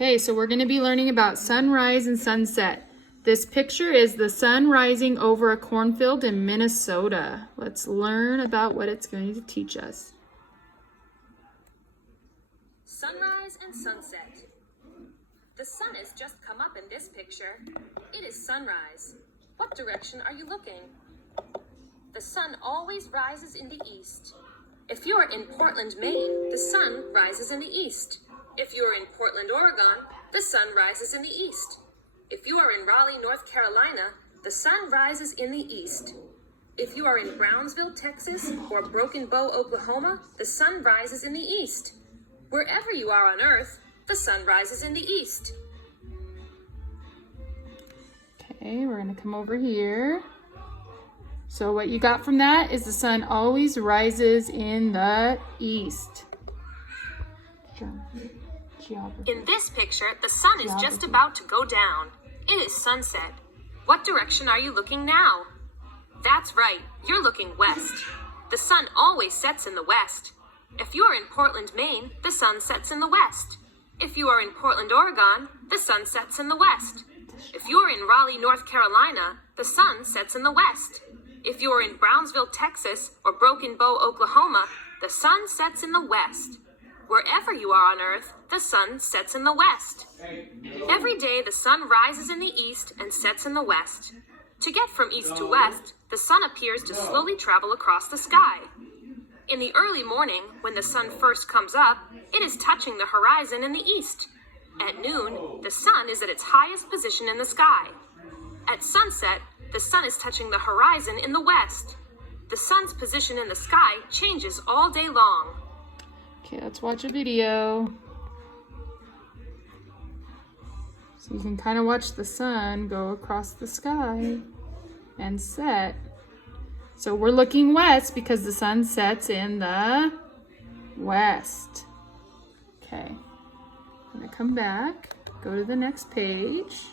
Okay, so we're going to be learning about sunrise and sunset. This picture is the sun rising over a cornfield in Minnesota. Let's learn about what it's going to teach us. Sunrise and sunset. The sun has just come up in this picture. It is sunrise. What direction are you looking? The sun always rises in the east. If you are in Portland, Maine, the sun rises in the east. If you are in Portland, Oregon, the sun rises in the east. If you are in Raleigh, North Carolina, the sun rises in the east. If you are in Brownsville, Texas, or Broken Bow, Oklahoma, the sun rises in the east. Wherever you are on Earth, the sun rises in the east. Okay, we're going to come over here. So what you got from that is the sun always rises in the east. Geography. In this picture, the sun is just about to go down. It is sunset. What direction are you looking now? That's right, you're looking west. The sun always sets in the west. If you are in Portland, Maine, the sun sets in the west. If you are in Portland, Oregon, the sun sets in the west. If you are in Raleigh, North Carolina, the sun sets in the west. If you are in Brownsville, Texas, or Broken Bow, Oklahoma, the sun sets in the west. Wherever you are on Earth, the sun sets in the west. Every day, the sun rises in the east and sets in the west. To get from east to west, the sun appears to slowly travel across the sky. In the early morning, when the sun first comes up, it is touching the horizon in the east. At noon, the sun is at its highest position in the sky. At sunset, the sun is touching the horizon in the west. The sun's position in the sky changes all day long. Okay, let's watch a video. So you can kind of watch the sun go across the sky and set. So we're looking west because the sun sets in the west. Okay, I'm gonna come back, go to the next page.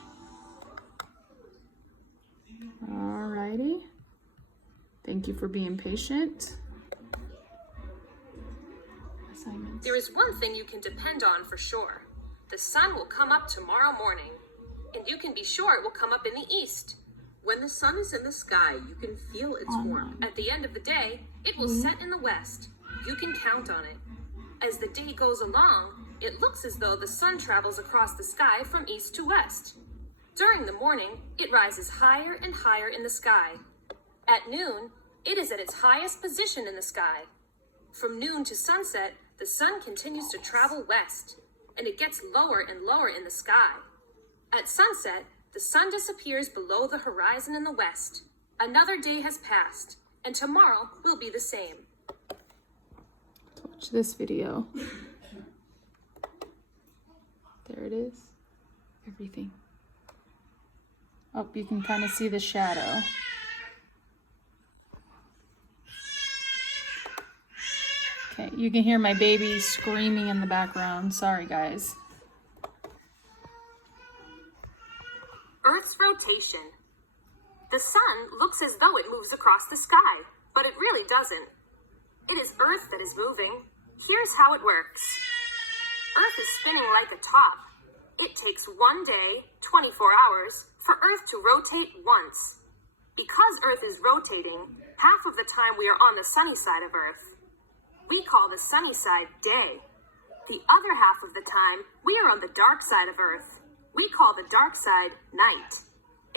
Alrighty. Thank you for being patient. Assignments. There is one thing you can depend on for sure. The sun will come up tomorrow morning, and you can be sure it will come up in the east. When the sun is in the sky, you can feel its warmth. At the end of the day, it will set in the west. You can count on it. As the day goes along, it looks as though the sun travels across the sky from east to west. During the morning, it rises higher and higher in the sky. At noon, it is at its highest position in the sky. From noon to sunset, the sun continues to travel west, and it gets lower and lower in the sky. At sunset, the sun disappears below the horizon in the west. Another day has passed, and tomorrow will be the same. Watch this video. There it is. Everything. Oh, you can kind of see the shadow. Okay, you can hear my baby screaming in the background. Sorry, guys. Earth's rotation. The sun looks as though it moves across the sky, but it really doesn't. It is Earth that is moving. Here's how it works. Earth is spinning like a top. It takes 1 day, 24 hours, for Earth to rotate once. Because Earth is rotating, half of the time we are on the sunny side of Earth. We call the sunny side day. The other half of the time, we are on the dark side of Earth. We call the dark side night.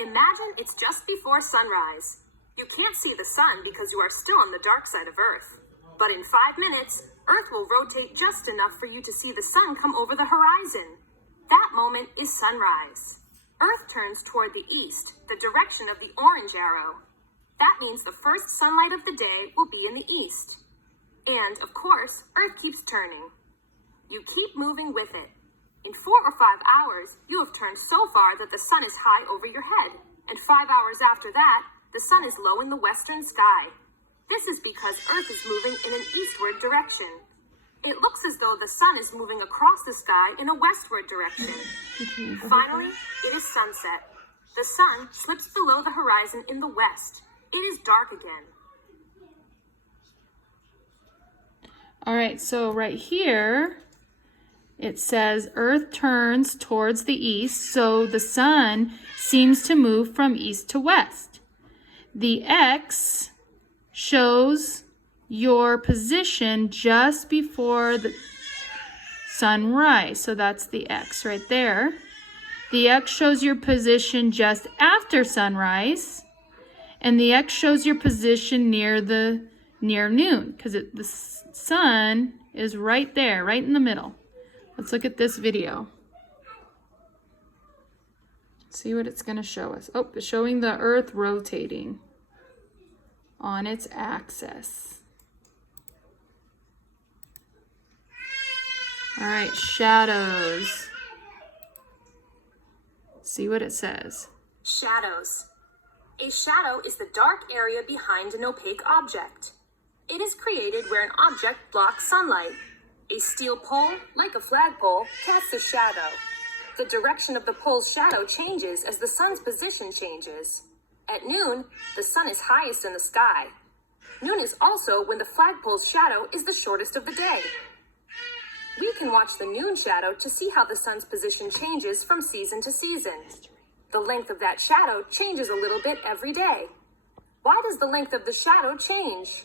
Imagine it's just before sunrise. You can't see the sun because you are still on the dark side of Earth. But in 5 minutes, Earth will rotate just enough for you to see the sun come over the horizon. That moment is sunrise. Earth turns toward the east, the direction of the orange arrow. That means the first sunlight of the day will be in the east. And, of course, Earth keeps turning. You keep moving with it. In 4 or 5 hours, you have turned so far that the sun is high over your head. And 5 hours after that, the sun is low in the western sky. This is because Earth is moving in an eastward direction. It looks as though the sun is moving across the sky in a westward direction. Finally, it is sunset. The sun slips below the horizon in the west. It is dark again. All right, so right here it says Earth turns towards the east, so the sun seems to move from east to west. The X shows your position just before the sunrise, so that's the X right there. The X shows your position just after sunrise, and the X shows your position near noon, because the sun is right there, right in the middle. Let's look at this video. See what it's going to show us. Oh, it's showing the Earth rotating on its axis. All right, shadows. See what it says. Shadows. A shadow is the dark area behind an opaque object. It is created where an object blocks sunlight. A steel pole, like a flagpole, casts a shadow. The direction of the pole's shadow changes as the sun's position changes. At noon, the sun is highest in the sky. Noon is also when the flagpole's shadow is the shortest of the day. We can watch the noon shadow to see how the sun's position changes from season to season. The length of that shadow changes a little bit every day. Why does the length of the shadow change?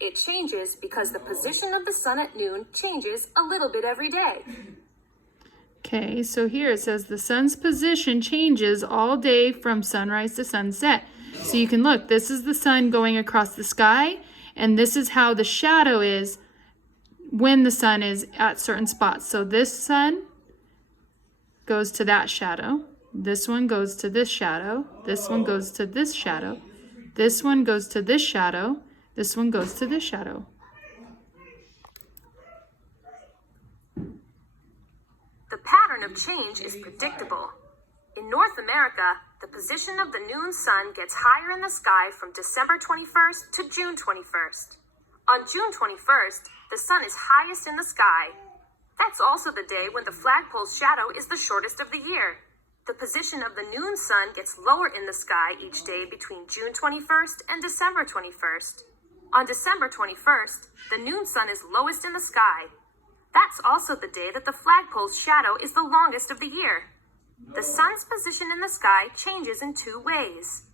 It changes because the position of the sun at noon changes a little bit every day. Okay, so here it says the sun's position changes all day from sunrise to sunset. So you can look, this is the sun going across the sky, and this is how the shadow is when the sun is at certain spots. So this sun goes to that shadow. This one goes to this shadow. This one goes to this shadow. This one goes to this shadow. This one goes to this shadow. The pattern of change is predictable. In North America, the position of the noon sun gets higher in the sky from December 21st to June 21st. On June 21st, the sun is highest in the sky. That's also the day when the flagpole's shadow is the shortest of the year. The position of the noon sun gets lower in the sky each day between June 21st and December 21st. On December 21st, the noon sun is lowest in the sky. That's also the day that the flagpole's shadow is the longest of the year. The sun's position in the sky changes in two ways.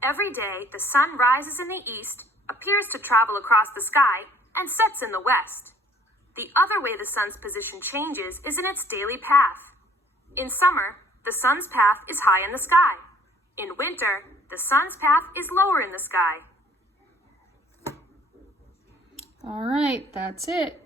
Every day, the sun rises in the east, appears to travel across the sky, and sets in the west. The other way the sun's position changes is in its daily path. In summer, the sun's path is high in the sky. In winter, the sun's path is lower in the sky. All right, that's it.